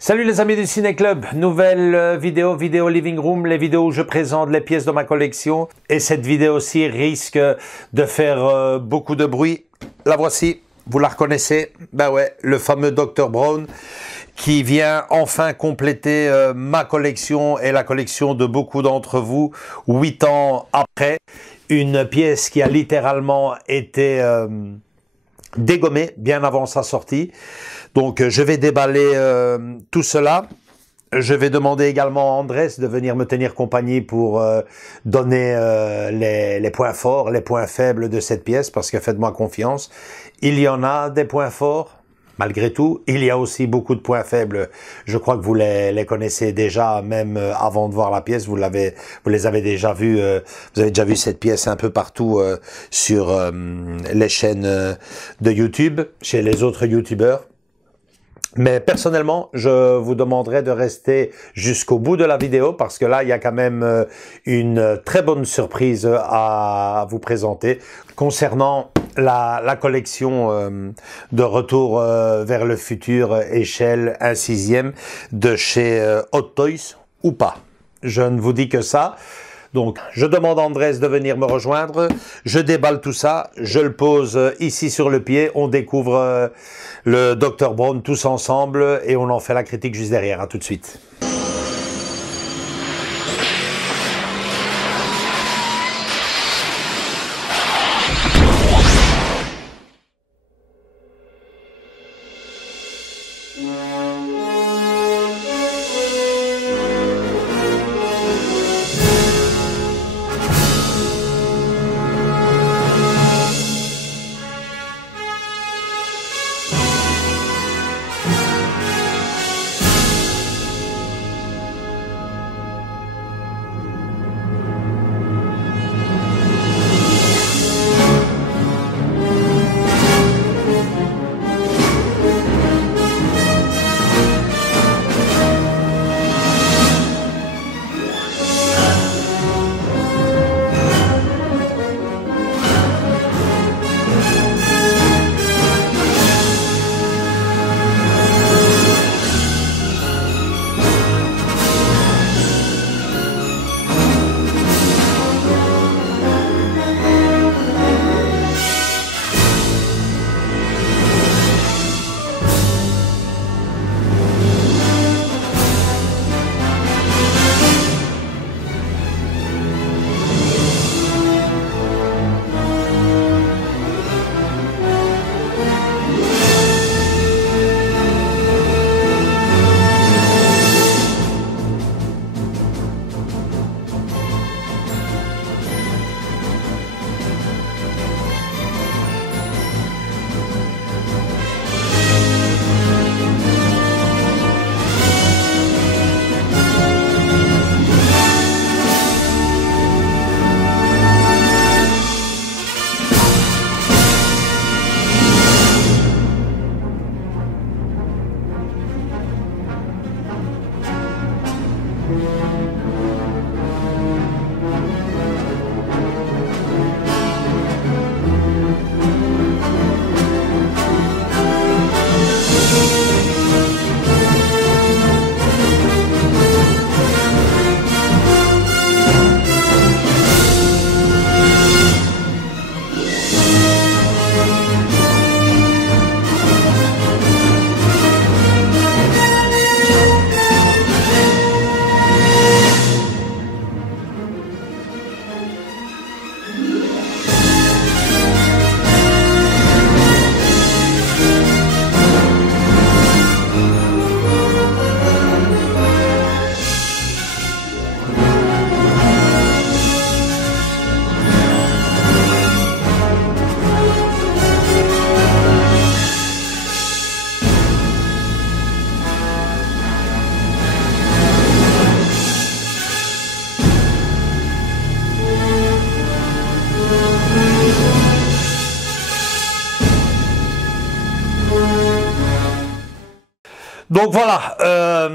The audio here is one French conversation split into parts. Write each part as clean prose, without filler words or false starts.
Salut les amis du Ciné Club, nouvelle vidéo Living Room, les vidéos où je présente les pièces de ma collection. Et cette vidéo-ci risque de faire beaucoup de bruit. La voici, vous la reconnaissez? Ben ouais, le fameux Dr Brown qui vient enfin compléter ma collection et la collection de beaucoup d'entre vous 8 ans après. Une pièce qui a littéralement été dégommée bien avant sa sortie. Donc je vais déballer tout cela. Je vais demander également à Andrés de venir me tenir compagnie pour donner les points forts, les points faibles de cette pièce, parce que faites-moi confiance, il y en a des points forts, malgré tout. Il y a aussi beaucoup de points faibles. Je crois que vous les connaissez déjà, même avant de voir la pièce, vous les avez déjà vus. Vous avez déjà vu cette pièce un peu partout sur les chaînes de YouTube, chez les autres YouTubeurs. Mais personnellement, je vous demanderai de rester jusqu'au bout de la vidéo parce que là, il y a quand même une très bonne surprise à vous présenter concernant la collection de Retour vers le futur échelle 1/6 de chez Hot Toys ou pas. Je ne vous dis que ça. Donc, je demande à Andrés de venir me rejoindre, je déballe tout ça, je le pose ici sur le pied, on découvre le Dr Brown tous ensemble et on en fait la critique juste derrière. À tout de suite. Donc voilà,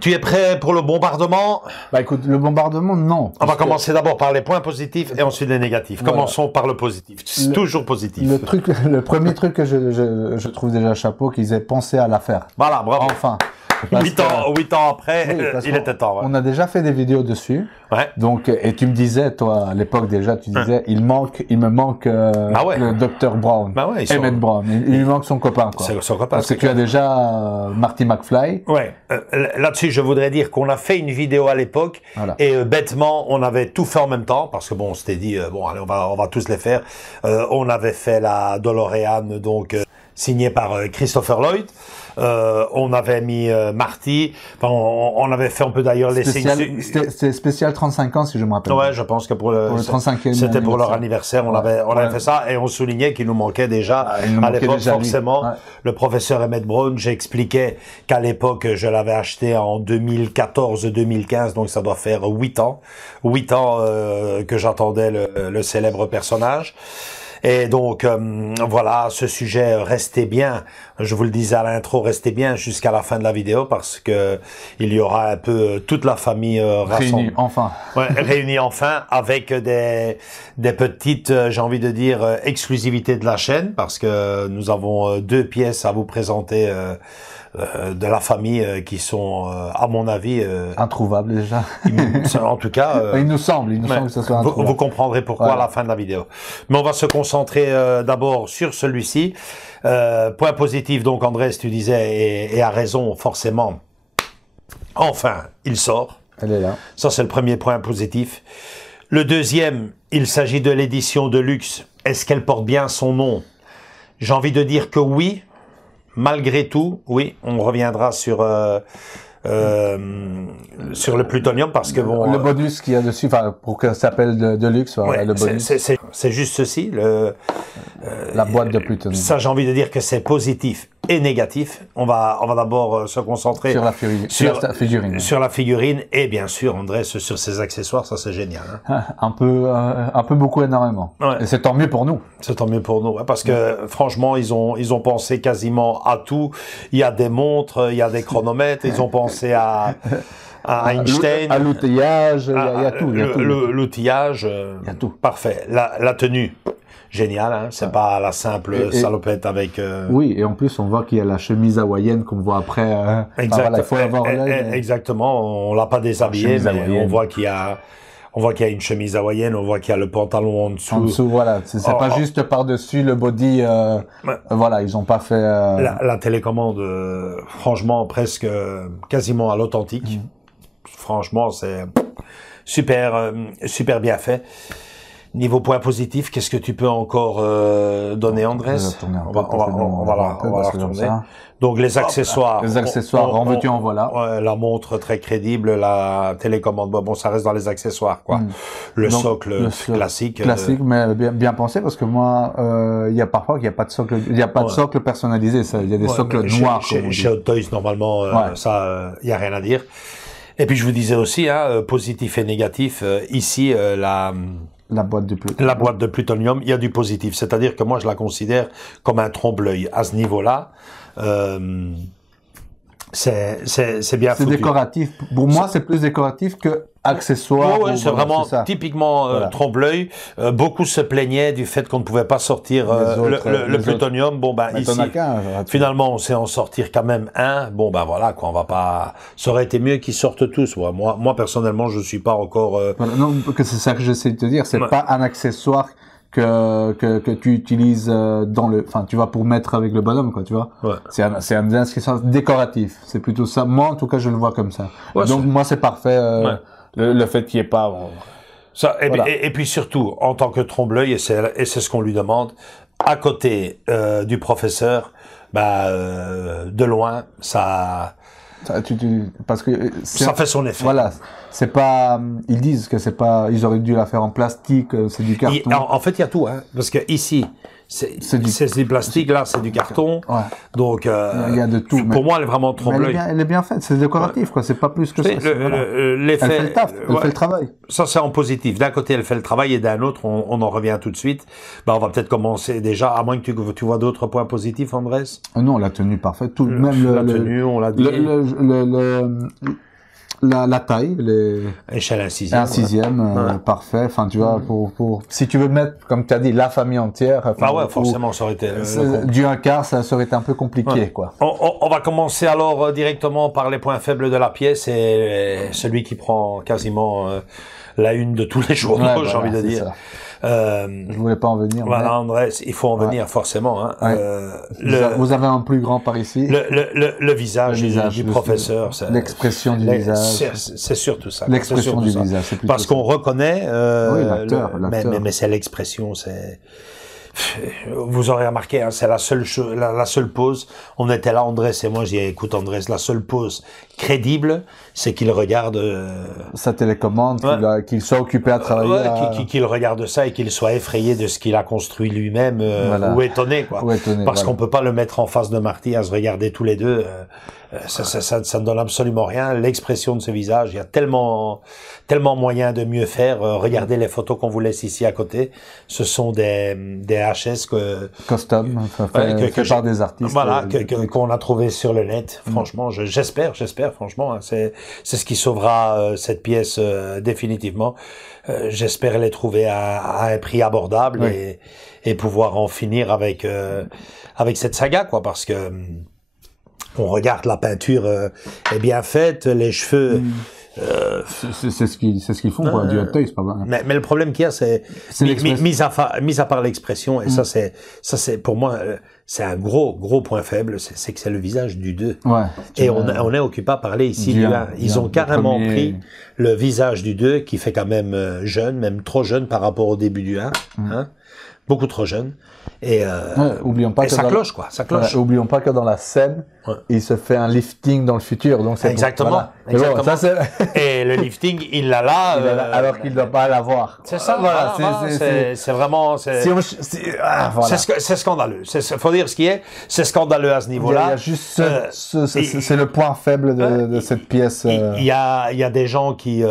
Tu es prêt pour le bombardement? Bah écoute, le bombardement, non. On va commencer d'abord par les points positifs et ensuite les négatifs. Voilà. Commençons par le positif. C'est toujours positif. Le premier truc que je trouve déjà chapeau, qu'ils aient pensé à la faire. Voilà, bravo. Enfin. 8 ans après, oui, il était temps. Ouais. On a déjà fait des vidéos dessus. Ouais. Donc, et tu me disais, toi, à l'époque déjà, tu disais, il me manque le Dr Brown, Emmett Brown. Il lui manque son copain, quoi. C'est son copain. Parce que tu as déjà Marty McFly. Ouais. Là-dessus, je voudrais dire qu'on a fait une vidéo à l'époque et bêtement, on avait tout fait en même temps parce que bon, on s'était dit bon, allez, on va tous les faire. On avait fait la DeLorean, donc signée par Christopher Lloyd. On avait mis Marty, enfin, on avait fait un peu d'ailleurs les signes. C'était spécial 35 ans si je me rappelle. Ouais, je pense que pour le 35e c'était pour leur anniversaire, on avait fait ça et on soulignait qu'il nous manquait déjà à l'époque forcément le professeur Emmett Brown. J'expliquais qu'à l'époque je l'avais acheté en 2014-2015, donc ça doit faire 8 ans que j'attendais le célèbre personnage. Et donc, voilà, ce sujet restait bien, je vous le disais à l'intro, restez bien jusqu'à la fin de la vidéo parce que il y aura un peu toute la famille réunie enfin. Ouais, réunie enfin avec des petites, j'ai envie de dire, exclusivités de la chaîne parce que nous avons 2 pièces à vous présenter de la famille qui sont, à mon avis... introuvables déjà. En tout cas... il nous semble que ce soit introuvable. Vous comprendrez pourquoi à la fin de la vidéo. Mais on va se concentrer d'abord sur celui-ci. Point positif, donc Andrés, tu disais, et à raison, forcément. Enfin, il sort. Elle est là. Ça, c'est le premier point positif. Le deuxième, il s'agit de l'édition de luxe. Est-ce qu'elle porte bien son nom? J'ai envie de dire que oui. Malgré tout, oui, on reviendra sur le plutonium parce que bon... Le bonus qu'il y a dessus, enfin, pour que ça s'appelle de luxe, ouais, le bonus. C'est juste ceci, la boîte de plutonium. Ça, j'ai envie de dire que c'est positif et négatif. On va d'abord se concentrer sur la figurine. Sur la figurine et bien sûr, Andrés, sur ses accessoires, ça c'est génial. Hein. un peu beaucoup, énormément. Ouais. Et c'est tant mieux pour nous. C'est tant mieux pour nous, ouais, parce que franchement, ils ont pensé quasiment à tout. Il y a des montres, il y a des chronomètres, ils ont pensé à Einstein. À l'outillage, il y a tout. L'outillage, il y a tout. Parfait. La tenue. Génial, hein, c'est pas la simple salopette avec... Oui, et en plus, on voit qu'il y a la chemise hawaïenne qu'on voit après. Exactement. Il faut avoir Exactement, on l'a pas déshabillé, mais on voit qu'il y a une chemise hawaïenne, on voit qu'il y a le pantalon en dessous. En dessous, voilà. C'est pas juste par-dessus le body, voilà, ils ont pas fait... La télécommande, franchement, presque, quasiment à l'authentique. Franchement, c'est super bien fait. Niveau point positif, qu'est-ce que tu peux encore donner, Andrés? On va la retourner. Donc les accessoires. Les accessoires, en veux-tu, en voilà. La montre très crédible, la télécommande. Bon, ça reste dans les accessoires, quoi. Le socle classique. Classique, mais bien pensé, parce que moi, il y a parfois qu'il n'y a pas de socle, il n'y a pas de socle personnalisé, ça. Il y a des socles noirs. Chez Hot Toys, normalement, ça, il y a rien à dire. Et puis je vous disais aussi, hein, positif et négatif, ici, la boîte de plutonium, il y a du positif. C'est-à-dire que moi, je la considère comme un trompe-l'œil. À ce niveau-là, c'est bien foutu. C'est décoratif. Pour moi, c'est plus décoratif que accessoire. Oui, c'est vraiment typiquement trompe-l'œil. Beaucoup se plaignaient du fait qu'on ne pouvait pas sortir le plutonium. Bon, ben ici, finalement, on sait en sortir quand même un. Bon, ben voilà, quoi, on va pas... Ça aurait été mieux qu'ils sortent tous. Moi, personnellement, je suis pas encore... Non, que c'est ça que j'essaie de te dire. C'est pas un accessoire que tu utilises enfin, tu vas pour mettre avec le bonhomme, quoi, tu vois. Ouais. C'est un accessoire décoratif. C'est plutôt ça. Moi, en tout cas, je le vois comme ça. Ouais, donc, moi, c'est parfait. Le fait qu'il n'y ait pas... Ça, et puis surtout, en tant que trompe-l'œil, et c'est ce qu'on lui demande, à côté du professeur, de loin, ça... parce que ça fait son effet. Voilà, c'est pas. Ils disent que c'est pas. Ils auraient dû la faire en plastique, c'est du carton. En fait, il y a tout, hein, parce que ici, c'est du plastique, là, c'est du carton. Ouais. Donc, il y a de tout. Pour moi, elle est vraiment trompe-l'œil. Elle est bien faite, c'est décoratif, quoi. C'est pas plus que ça. L'effet, elle fait le taf, elle fait le travail. Ça, c'est en positif. D'un côté, elle fait le travail, et d'un autre, on en revient tout de suite. On va peut-être commencer déjà, à moins que tu vois d'autres points positifs, Andrés. Non, la tenue parfaite, tout, même la tenue, on l'a dit. la taille, échelle un sixième. Un sixième, parfait. Enfin, tu vois, si tu veux mettre, comme tu as dit, la famille entière. Enfin, ah ouais, forcément, ça aurait été du 1/4, ça aurait été un peu compliqué, quoi. On va commencer alors directement par les points faibles de la pièce et celui qui prend quasiment la une de tous les journaux, j'ai envie de dire. Ça. Je voulais pas en venir. Voilà, André, il faut en venir forcément. Hein. Vous avez un plus grand par ici. Le visage du professeur. L'expression du visage. C'est surtout ça. L'expression du visage. Parce qu'on reconnaît. L'acteur. Mais c'est l'expression. Vous aurez remarqué, hein, c'est la seule chose, la seule pause. On était là, Andrés et moi. J'ai dit, écoute, Andrés, la seule pause crédible, c'est qu'il regarde sa télécommande, qu'il soit occupé à travailler, qu'il regarde ça et qu'il soit effrayé de ce qu'il a construit lui-même, ou étonné, quoi. Parce qu'on peut pas le mettre en face de Marty à se regarder tous les deux. Ça ne donne absolument rien. L'expression de ce visage, il y a tellement moyen de mieux faire. Regardez les photos qu'on vous laisse ici à côté. Ce sont des HS custom, fait par des artistes. Voilà, qu'on a trouvé sur le net. Franchement, j'espère, franchement, hein, c'est ce qui sauvera cette pièce définitivement. J'espère les trouver à un prix abordable et pouvoir en finir avec cette saga, quoi, parce que on regarde la peinture est bien faite, les cheveux. C'est ce qu'ils font, quoi. Du hot toy, c'est pas mal. Mais le problème qu'il y a, c'est mis à part l'expression, et ça c'est pour moi c'est un gros point faible, c'est que c'est le visage du 2. Ouais. Et on est occupé à parler ici du 1. Ils ont carrément pris le visage du 2 qui fait quand même jeune, même trop jeune par rapport au début du 1. Hein, beaucoup trop jeune. Et, oublions pas et ça cloche, quoi. Ça cloche. Oublions pas que dans la scène, il se fait un lifting dans le futur. Donc c'est exactement. Exactement. Bon, ça, et le lifting, il l'a là. Alors qu'il ne doit pas l'avoir. C'est ça. Voilà. C'est vraiment. C'est scandaleux. Faut dire ce qui est. C'est scandaleux à ce niveau-là. Il y a juste c'est le point faible de cette pièce. Il y a des gens qui.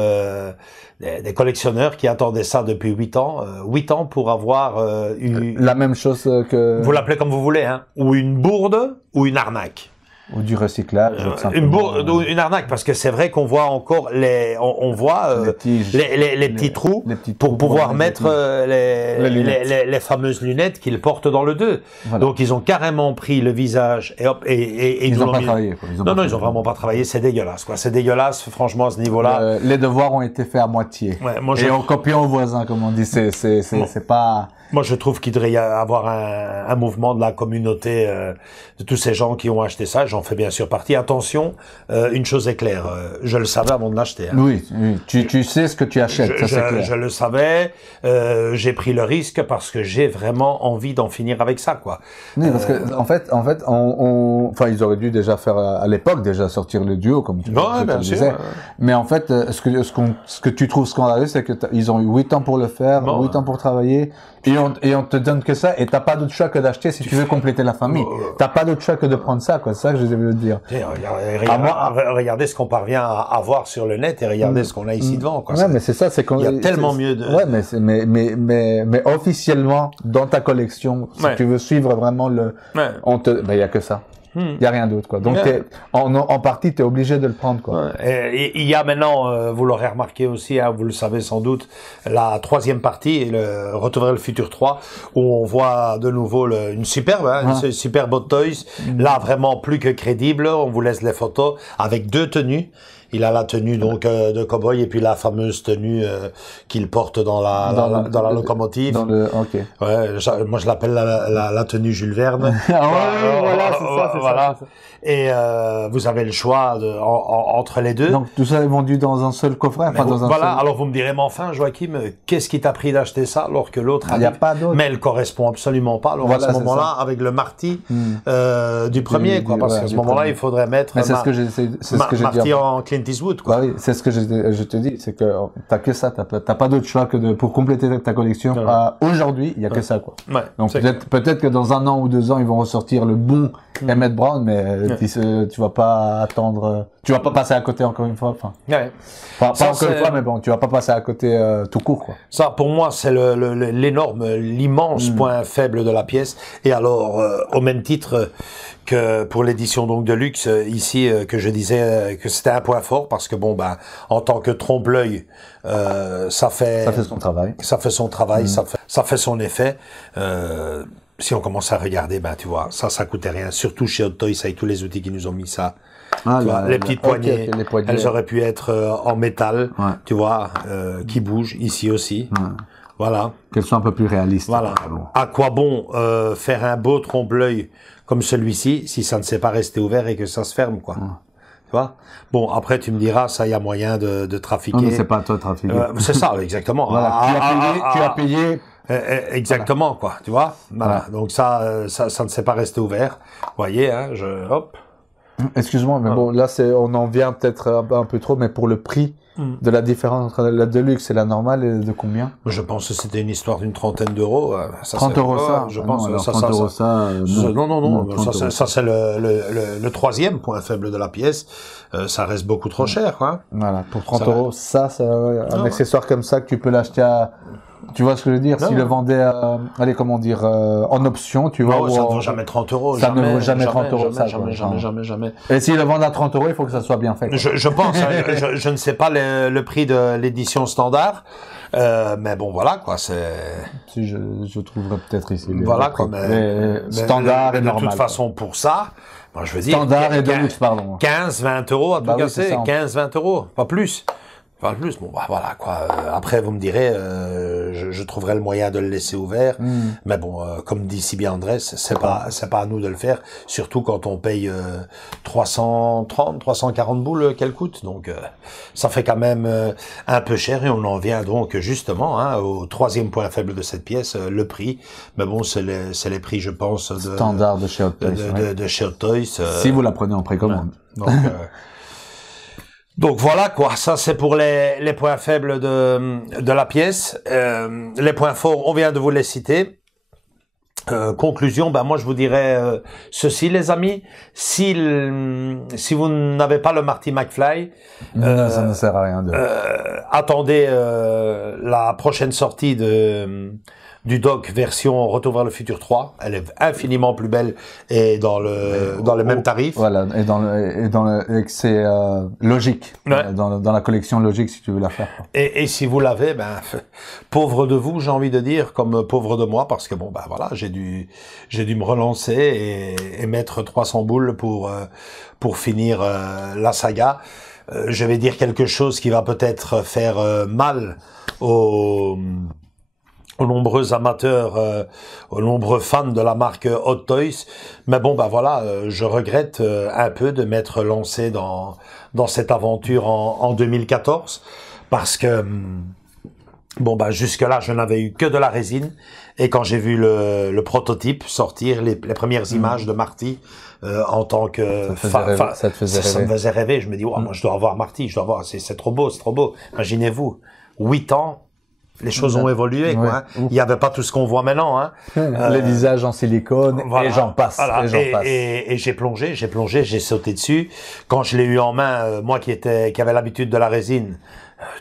Des collectionneurs qui attendaient ça depuis 8 ans. 8 ans pour avoir la même chose que... Vous l'appelez comme vous voulez, hein. Ou une bourde, ou une arnaque. Ou du recyclage. Une bourde ou une arnaque, parce que c'est vrai qu'on voit encore on voit les petits trous pour pouvoir mettre les fameuses lunettes qu'ils portent dans le 2. Voilà. Donc ils ont carrément pris le visage et hop et ils n'ont pas travaillé. Non, ils ont vraiment pas travaillé. C'est dégueulasse, quoi. C'est dégueulasse, franchement, à ce niveau-là. Les devoirs ont été faits à moitié. Ouais, et en copiant aux voisins, comme on dit. C'est pas. Moi, je trouve qu'il devrait y avoir un mouvement de la communauté, de tous ces gens qui ont acheté ça. J'en fais bien sûr partie. Attention, une chose est claire. Je le savais avant de l'acheter. Hein. Oui. Tu sais ce que tu achètes. Ça, c'est clair. Je le savais. J'ai pris le risque parce que j'ai vraiment envie d'en finir avec ça, quoi. Oui, parce que en fait, enfin, ils auraient dû déjà faire à l'époque sortir le duo, comme tu disais. Mais en fait, ce que tu trouves scandaleux, c'est que ils ont eu 8 ans pour le faire, 8 ans pour travailler. Et on te donne que ça, et t'as pas d'autre choix que d'acheter si tu veux compléter la famille. T'as pas d'autre choix que de prendre ça, quoi. C'est ça que je veux dire. Regardez ce qu'on parvient à voir sur le net et regardez ce qu'on a ici devant, quoi. Ouais, mais c'est ça, c'est qu'on... Il y a tellement mieux de... Ouais, mais officiellement, dans ta collection, si tu veux suivre vraiment il y a que ça. Il y a rien d'autre, quoi. Donc en partie t'es obligé de le prendre, quoi. Et il y a maintenant, vous l'aurez remarqué aussi, hein, vous le savez sans doute, la troisième partie, le Retour vers le futur 3, où on voit de nouveau une superbe, une superbe Hot Toys. Là vraiment plus que crédible. On vous laisse les photos avec 2 tenues. Il a la tenue donc de cow-boy et puis la fameuse tenue qu'il porte dans la locomotive. Ouais, moi je l'appelle la tenue Jules Verne. Voilà, c'est ça. Voilà. Et vous avez le choix entre les deux. Donc tout ça est vendu dans un seul coffret, alors vous me direz, mais enfin Joachim, qu'est-ce qui t'a pris d'acheter ça alors que l'autre il y a pas d'autre. Mais elle correspond absolument pas. Alors à ce moment-là, avec le Marty du premier, quoi, parce qu'à ce moment-là, il faudrait mettre Marty en Clint Eastwood, quoi. Bah oui, c'est ce que je te dis, c'est que t'as que ça, t'as pas d'autre choix que pour compléter ta collection. Aujourd'hui, il y a que ça, quoi. Ouais, donc peut-être que dans 1 an ou 2 ans, ils vont ressortir le bon Emmett Emmett Brown, mais tu vas pas attendre, tu vas pas passer à côté encore une fois. Enfin, pas encore une fois, mais bon, tu vas pas passer à côté tout court, quoi. Ça, pour moi, c'est l'immense point faible de la pièce. Et alors, au même titre que pour l'édition donc de luxe ici, que je disais que c'était un point fort parce que bon, ben, en tant que trompe-l'œil, ça fait son travail. Ça fait son travail, ça fait son effet. Si on commence à regarder, ben tu vois, ça coûtait rien. Surtout chez Hot Toys avec tous les outils qui nous ont mis ça. Les petites poignées, les poignées, elles auraient pu être en métal, tu vois, qui bougent ici aussi. Voilà. Qu'elles soient un peu plus réalistes. Voilà. À quoi bon faire un beau trompe-l'œil comme celui-ci si ça ne s'est pas resté ouvert et que ça se ferme, quoi. Tu vois? Bon, après, tu me diras, ça, il y a moyen de trafiquer. Non, mais c'est pas à toi de trafiquer. C'est ça, exactement. Voilà. Tu as payé. Exactement, quoi. Tu vois? Voilà. Donc ça ne s'est pas resté ouvert. Vous voyez, hein, hop. Excuse-moi, mais bon, là, on en vient peut-être un peu trop, mais pour le prix de la différence entre la Deluxe et la normale, est de combien? Je pense que c'était une histoire d'une trentaine d'euros. 30 euros ça? Je pense. Non, 30 euros ça, non. Ça c'est le troisième point faible de la pièce. Ça reste beaucoup trop cher, quoi. Voilà. Pour 30 euros, ça, c'est un accessoire comme ça que tu peux l'acheter à... Tu vois ce que je veux dire? S'il le vendait, allez, comment dire, en option, tu vois. Non, ça ne vaut jamais 30 euros. Ça ne vaut jamais 30 euros. Jamais. Et s'il le vend à 30 euros, il faut que ça soit bien fait. Je pense, je ne sais pas le prix de l'édition standard, mais bon, voilà, quoi, c'est... Si, je trouverai peut-être ici. Voilà, quoi, mais standard et normal. De toute façon, pour ça, moi, je veux dire... Standard et Deluxe, pardon. 15, 20 euros à tout casser, 15, 20 euros, pas plus. Enfin, plus, bon, bah, voilà, quoi. Après, vous me direz, je trouverai le moyen de le laisser ouvert. Mais bon, comme dit si bien Andrés, c'est pas à nous de le faire. Surtout quand on paye 330, 340 boules qu'elle coûte. Donc, ça fait quand même un peu cher et on en vient donc justement, hein, au troisième point faible de cette pièce, le prix. Mais bon, c'est les prix, je pense, standard de chez Hot Toys. De chez Hot Toys. Si vous la prenez en précommande. Donc voilà, quoi, ça c'est pour les points faibles de la pièce. Les points forts, on vient de vous les citer. Conclusion, ben moi je vous dirais ceci, les amis, si vous n'avez pas le Marty McFly, ça ne sert à rien attendez la prochaine sortie du dock version Retour vers le futur 3. Elle est infiniment plus belle et dans les mêmes tarifs. Voilà, et c'est logique. Dans la collection logique si tu veux la faire. Et si vous l'avez, ben pauvre de vous, j'ai envie de dire, comme pauvre de moi, parce que bon ben voilà, j'ai dû me relancer et mettre 300 boules pour finir la saga. Je vais dire quelque chose qui va peut-être faire mal aux nombreux amateurs, aux nombreux fans de la marque Hot Toys. Mais bon, bah voilà, je regrette un peu de m'être lancé dans cette aventure en 2014 parce que, bon, bah jusque-là, je n'avais eu que de la résine. Et quand j'ai vu le prototype sortir, les premières images de Marty, en tant que ça me faisait rêver. Je me dis, oh, moi, je dois avoir Marty, c'est trop beau, c'est trop beau. Imaginez-vous, 8 ans, les choses ont évolué, quoi. Hein. Il n'y avait pas tout ce qu'on voit maintenant, hein. Les visages en silicone, voilà, et j'en passe. Voilà. Et j'ai plongé, j'ai sauté dessus. Quand je l'ai eu en main, moi qui avait l'habitude de la résine,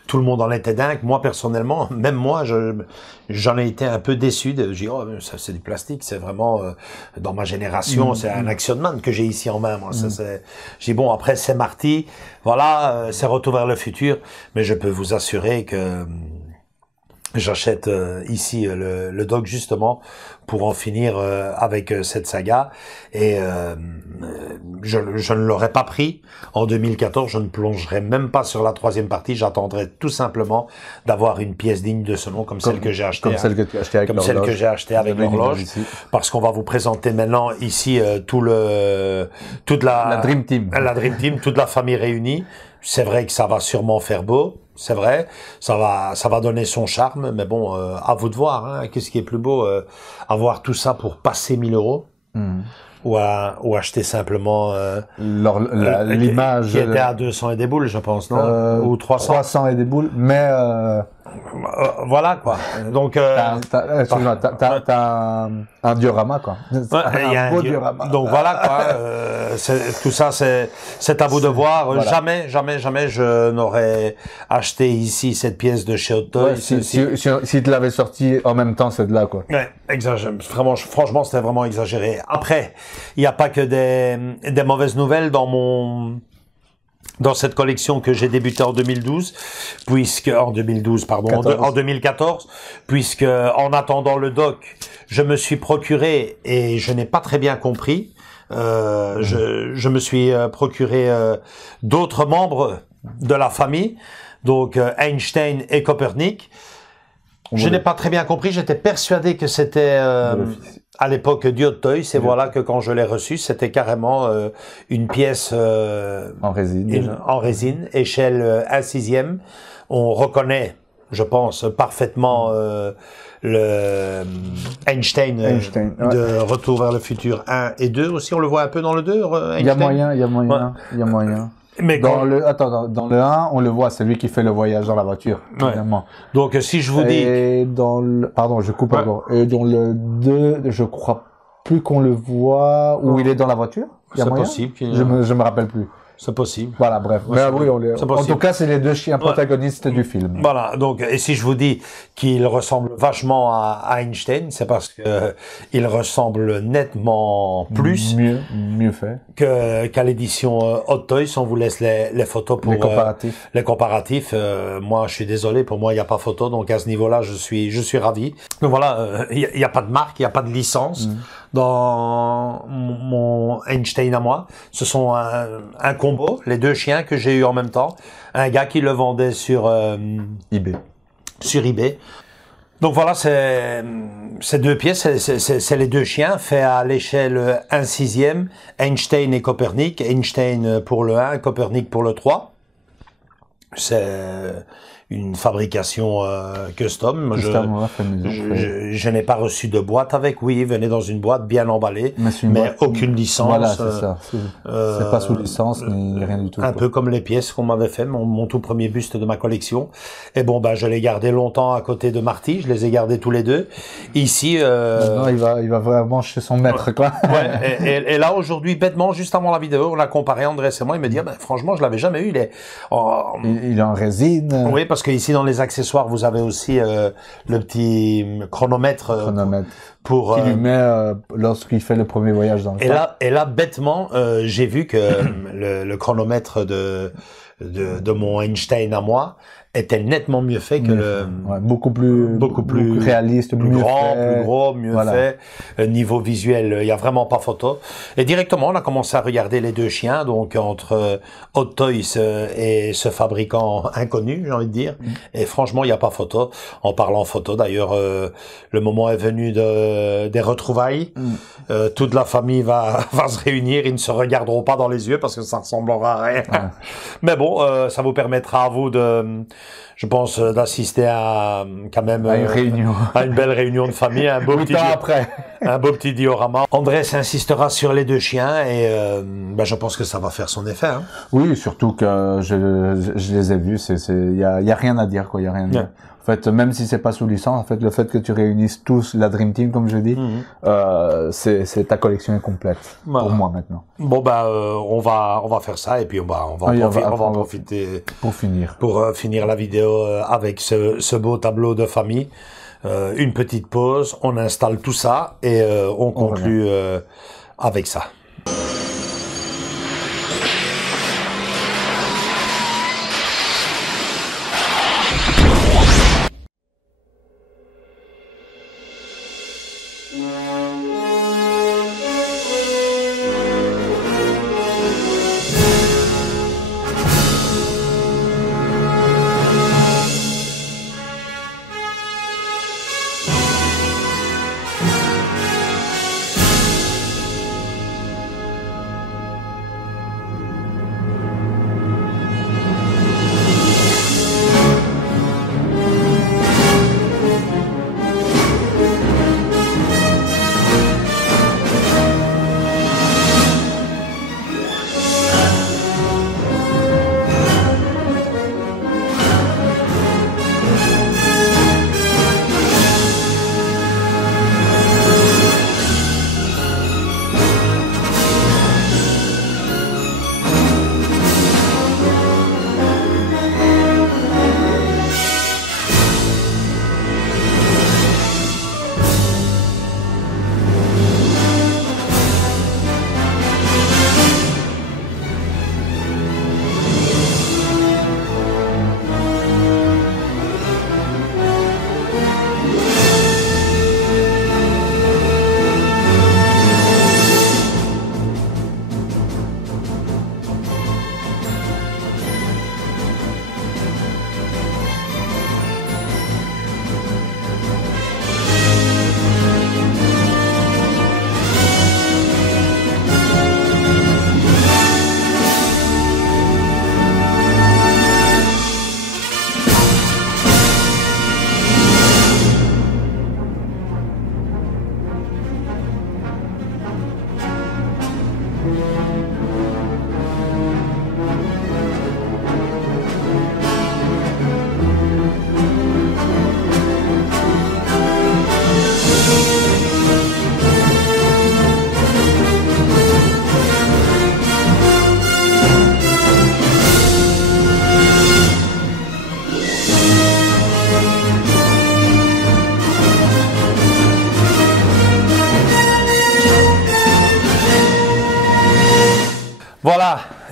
tout le monde en était dingue. Moi, personnellement, même moi, j'en ai été un peu déçu. J'ai dit, oh, ça, c'est du plastique, c'est vraiment, dans ma génération, c'est un Action Man que j'ai ici en main, moi. J'ai dit, bon, après, c'est Marty. Voilà, c'est Retour vers le futur. Mais je peux vous assurer que, j'achète ici le dock justement pour en finir avec cette saga et je ne l'aurais pas pris en 2014, je ne plongerai même pas sur la troisième partie, j'attendrai tout simplement d'avoir une pièce digne de ce nom comme celle que j'ai achetée, celle que tu as achetée avec l'horloge, celle que j'ai achetée avec l'horloge, parce qu'on va vous présenter maintenant ici toute la Dream Team, toute la famille réunie. C'est vrai que ça va sûrement faire beau, c'est vrai, ça va donner son charme, mais bon, à vous de voir, hein, qu'est-ce qui est plus beau, avoir tout ça pour passer 1000 euros, ou acheter simplement l'image qui était à 200 et des boules, je pense, non, ou 300. 300 et des boules, mais Voilà quoi. Donc t'as un diorama quoi. Un beau diorama. Donc voilà quoi. Tout ça c'est à vous de voir. Voilà. Jamais je n'aurais acheté ici cette pièce de chez Hot Toys. Ouais, si tu l'avais sorti en même temps, c'est de là quoi. Ouais, exagéré. Vraiment, franchement, c'était vraiment exagéré. Après, il n'y a pas que des mauvaises nouvelles dans cette collection que j'ai débutée en 2012, en 2014, puisque en attendant le doc, je me suis procuré, et je n'ai pas très bien compris, je me suis procuré d'autres membres de la famille, donc Einstein et Copernic. Je n'ai pas très bien compris, j'étais persuadé que c'était à l'époque du Hot Toys, et voilà que quand je l'ai reçu, c'était carrément une pièce en résine, échelle 1/6. On reconnaît, je pense, parfaiement le Einstein de Retour vers le futur 1 et 2 aussi, on le voit un peu dans le 2, Einstein. Il y a moyen. Mais dans le 1, on le voit, c'est lui qui fait le voyage dans la voiture, évidemment. Donc, si je vous dis... Pardon, je coupe encore. Et dans le 2, je crois plus qu'on le voit où il est dans la voiture. C'est possible. Je me rappelle plus. C'est possible. Voilà, bref. Mais oui, en tout cas, c'est les deux chiens protagonistes du film. Voilà. Donc, et si je vous dis qu'il ressemble vachement à Einstein, c'est parce que il ressemble nettement plus. Mieux fait. Qu'à l'édition Hot Toys. On vous laisse les photos pour les comparatifs. Moi, je suis désolé. Pour moi, il n'y a pas photo. Donc, à ce niveau-là, je suis ravi. Donc voilà, il n'y a pas de marque, il n'y a pas de licence. Dans mon Einstein à moi, ce sont un combo, les deux chiens que j'ai eu en même temps, un gars qui le vendait sur eBay. Donc voilà, ces deux pièces, c'est les deux chiens faits à l'échelle 1/6, Einstein et Copernic, Einstein pour le 1, Copernic pour le 3. C'est une fabrication custom. Je n'ai pas reçu de boîte avec. Oui, il venait dans une boîte bien emballée, mais aucune licence. Voilà, c'est ça. C'est pas sous licence, ni rien du tout. Un peu comme les pièces qu'on m'avait fait, mon tout premier buste de ma collection. Et bon, je l'ai gardé longtemps à côté de Marty. Je les ai gardés tous les deux. Ici, non, il va vraiment chez son maître, quoi. Ouais. Et là, aujourd'hui, bêtement, juste avant la vidéo, on a comparé, André et moi. Il me dit, franchement, je l'avais jamais eu. Il est en résine. Oui, parce que ici dans les accessoires, vous avez aussi le petit chronomètre. Pour qui lui met lorsqu'il fait le premier voyage dans le temps. Et là, bêtement, j'ai vu que le chronomètre de mon Einstein à moi était nettement mieux fait que beaucoup plus réaliste, plus grand, plus gros, mieux fait. Niveau visuel, il y a vraiment pas photo. Et directement, on a commencé à regarder les deux chiens, donc entre Hot Toys et ce fabricant inconnu, j'ai envie de dire. Et franchement, il y a pas photo. En parlant photo, d'ailleurs, le moment est venu des retrouvailles. Toute la famille va se réunir. Ils ne se regarderont pas dans les yeux parce que ça ressemblera à rien. Mais bon, ça vous permettra à vous je pense, d'assister à quand même à une réunion, à une belle réunion de famille, un beau petit diorama. André insistera sur les deux chiens et je pense que ça va faire son effet. Hein. Oui, surtout que je les ai vus, il y a rien à dire quoi, il y a rien à dire. En fait, même si c'est pas sous licence, en fait, le fait que tu réunisses tous la Dream Team, comme je dis, c'est ta collection est complète pour moi maintenant. Bon on va faire ça et puis on va en profiter pour finir la vidéo avec ce beau tableau de famille. Une petite pause, on installe tout ça et on conclut avec ça.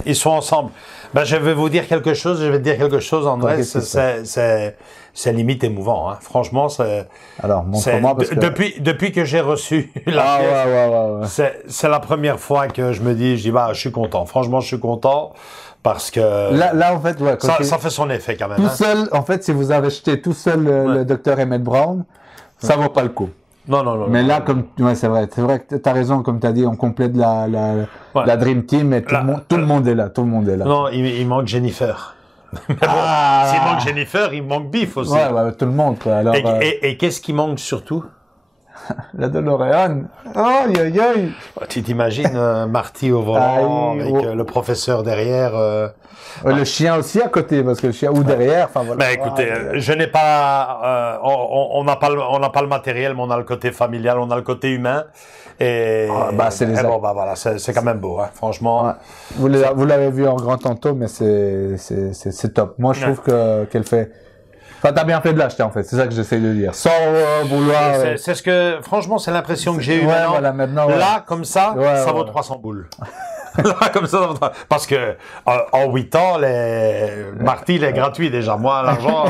Ils sont ensemble. Ben, je vais vous dire quelque chose, je vais te dire quelque chose, André, c'est limite émouvant. Hein. Franchement, c'est... Alors, montre-moi parce que... Depuis que j'ai reçu la pièce, c'est la première fois que je me dis, bah, je suis content. Franchement, je suis content parce que... Là en fait, ouais, ça fait son effet quand même. Tout seul, en fait, si vous avez jeté tout seul le Dr Emmett Brown, ça vaut pas le coup. Non. Mais là, comme c'est vrai que tu as raison, comme tu as dit, on complète la Dream Team et tout le monde est là, Non, il manque Jennifer. Mais bon, s'il manque Jennifer, il manque Biff aussi. Ouais, tout le monde, quoi. Alors, et qu'est-ce qui manque surtout? La DeLorean. Aïe, aïe, aïe. Tu t'imagines Marty au volant avec le professeur derrière. Le chien aussi à côté, parce que le chien ou derrière. Enfin voilà. Ben écoutez, je n'ai pas, on n'a pas le matériel, mais on a le côté familial, on a le côté humain. Et c'est voilà, c'est quand même beau, hein, franchement. Ouais. Vous l'avez vu en grand tantôt, mais c'est top. Moi, je trouve qu'elle fait. Enfin, t'as bien fait de l'acheter en fait, c'est ça que j'essaie de dire. Sans vouloir. C'est ce que, franchement, c'est l'impression que j'ai eue maintenant. Là, comme ça, ça vaut 300 boules. Là, comme ça, parce que en 8 ans, Marty, il est gratuit déjà. Moi, l'argent,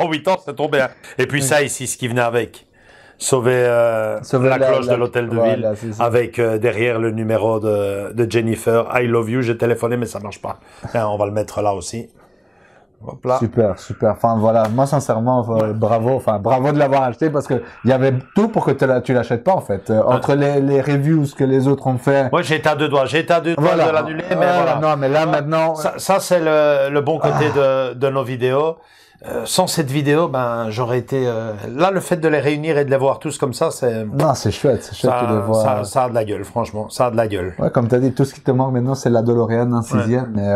en 8 ans, c'est tombé. Hein. Et puis ça ici, ce qui venait avec. Sauver la cloche de l'hôtel de ville avec derrière le numéro de Jennifer. I love you, j'ai téléphoné, mais ça marche pas. On va le mettre là aussi. Hop là. Super. Enfin voilà, moi sincèrement, bravo de l'avoir acheté parce que il y avait tout pour que tu l'achètes pas en fait. Entre les reviews que les autres ont fait. Moi j'ai été à deux doigts de l'annuler, mais voilà. Non, mais là maintenant. Ça c'est le bon côté de nos vidéos. Sans cette vidéo, ben j'aurais été. Là, le fait de les réunir et de les voir tous comme ça, c'est. Non, c'est chouette de les voir. Ça a de la gueule, franchement, ça a de la gueule. Ouais, comme t'as dit, tout ce qui te manque maintenant, c'est la DeLorean en 6e, mais.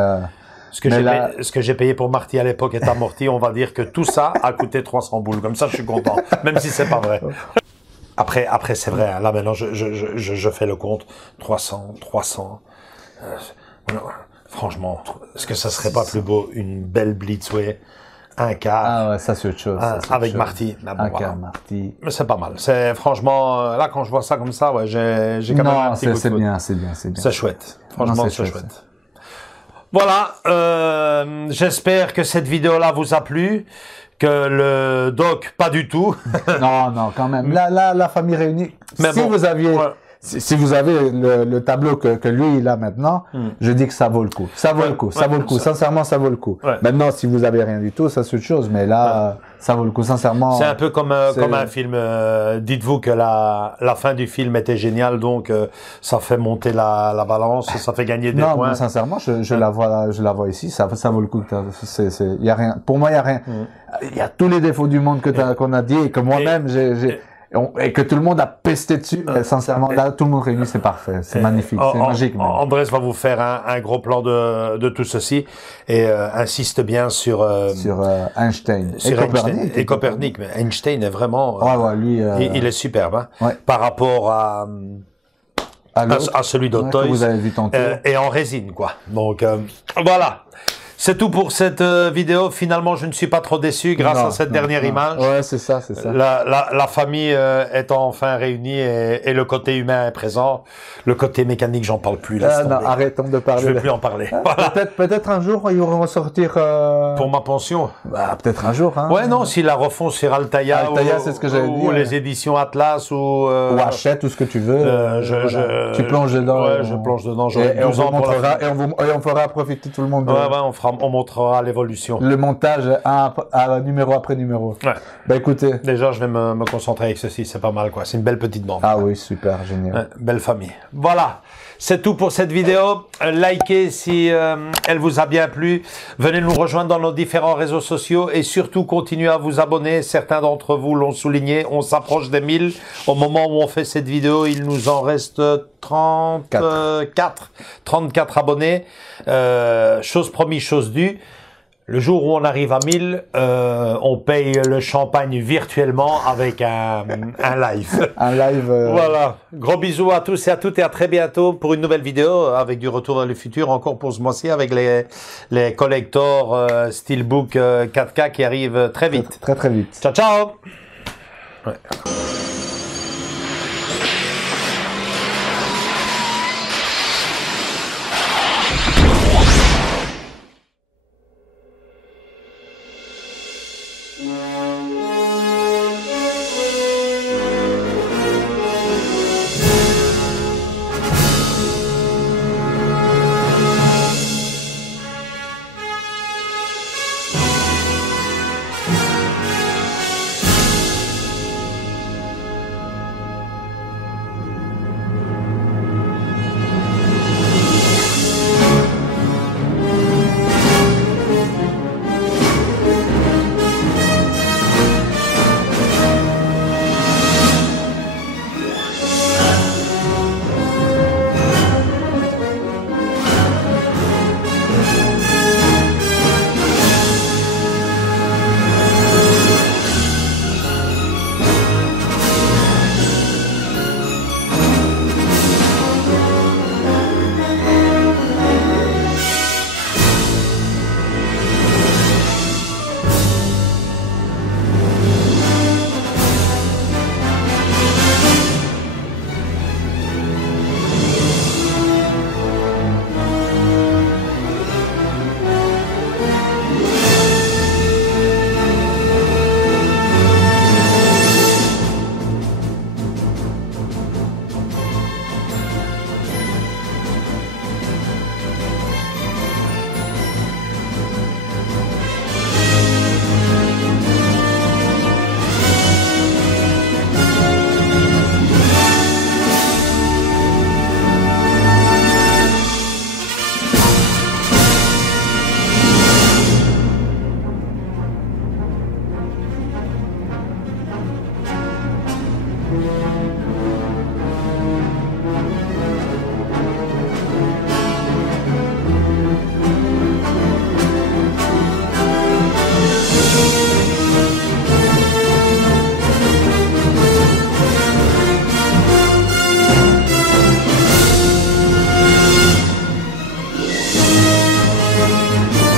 Ce que j'ai payé pour Marty à l'époque est amorti. On va dire que tout ça a coûté 300 boules. Comme ça, je suis content. Même si c'est pas vrai. Après, c'est vrai. Là, maintenant, je fais le compte. 300. Franchement, est-ce que ça serait pas plus beau une belle Blitzway, un quart? Ah ouais, ça c'est autre chose. Avec Marty. Un quart Marty. Mais c'est pas mal. C'est franchement, là, quand je vois ça comme ça, ouais, j'ai quand même un petit coup de c'est foot. bien. C'est chouette. Franchement, c'est chouette. Voilà, j'espère que cette vidéo-là vous a plu, que le doc, pas du tout. non, quand même. La famille réunie. Mais si vous aviez... Ouais. Si vous avez le tableau que lui il a maintenant, je dis que ça vaut le coup. Ça vaut le coup. Sincèrement, ça vaut le coup. Ouais. Maintenant, si vous avez rien du tout, ça c'est autre chose. Mais là, ça vaut le coup. Sincèrement. C'est un peu comme un film. Dites-vous que la fin du film était géniale, donc ça fait monter la balance, ça fait gagner des points. Non, sincèrement, je la vois ici. Ça vaut le coup. Y a rien. Pour moi, y a rien. Il y a tous les défauts du monde qu'on a dit et que moi-même et que tout le monde a pesté dessus. Sincèrement, là, tout le monde réuni, c'est parfait. C'est magnifique. C'est magique. Andrés va vous faire un gros plan de tout ceci et insiste bien sur Einstein. Et Copernic. Mais Einstein est vraiment... lui... il est superbe. Hein, par rapport à celui d'Ottoys. Que vous avez vu tantôt. Et en résine, quoi. Donc, voilà. C'est tout pour cette vidéo. Finalement, je ne suis pas trop déçu grâce à cette dernière image. Ouais, c'est ça. La famille est enfin réunie et le côté humain est présent. Le côté mécanique, j'en parle plus. Non, arrêtons de parler. Je ne vais plus en parler. Voilà. Peut-être un jour, ils vont sortir... Pour ma pension. Peut-être un jour. Hein. Ouais, non, s'ils la refont sur Altaïa c'est ce que j'allais dire. Ou les éditions Atlas ou Hachette, ou ce que tu veux. Tu plonges dedans. Ouais, je plonge dedans. Et on fera profiter tout le monde. On montrera l'évolution. Le montage à numéro après numéro. Ouais. Bah écoutez. Déjà, je vais me concentrer avec ceci. C'est pas mal, quoi. C'est une belle petite bande. Ah oui, super, génial. Ouais, belle famille. Voilà. C'est tout pour cette vidéo. Likez si elle vous a bien plu. Venez nous rejoindre dans nos différents réseaux sociaux et surtout continuez à vous abonner. Certains d'entre vous l'ont souligné. On s'approche des 1000. Au moment où on fait cette vidéo, il nous en reste 34 abonnés. Chose promise, chose due. Le jour où on arrive à 1000, on paye le champagne virtuellement avec un live. Un live. Voilà. Gros bisous à tous et à toutes et à très bientôt pour une nouvelle vidéo avec du retour dans le futur encore pour ce mois-ci avec les collectors Steelbook 4K qui arrivent très vite. Très vite. Ciao, ciao. Ouais. Ciao.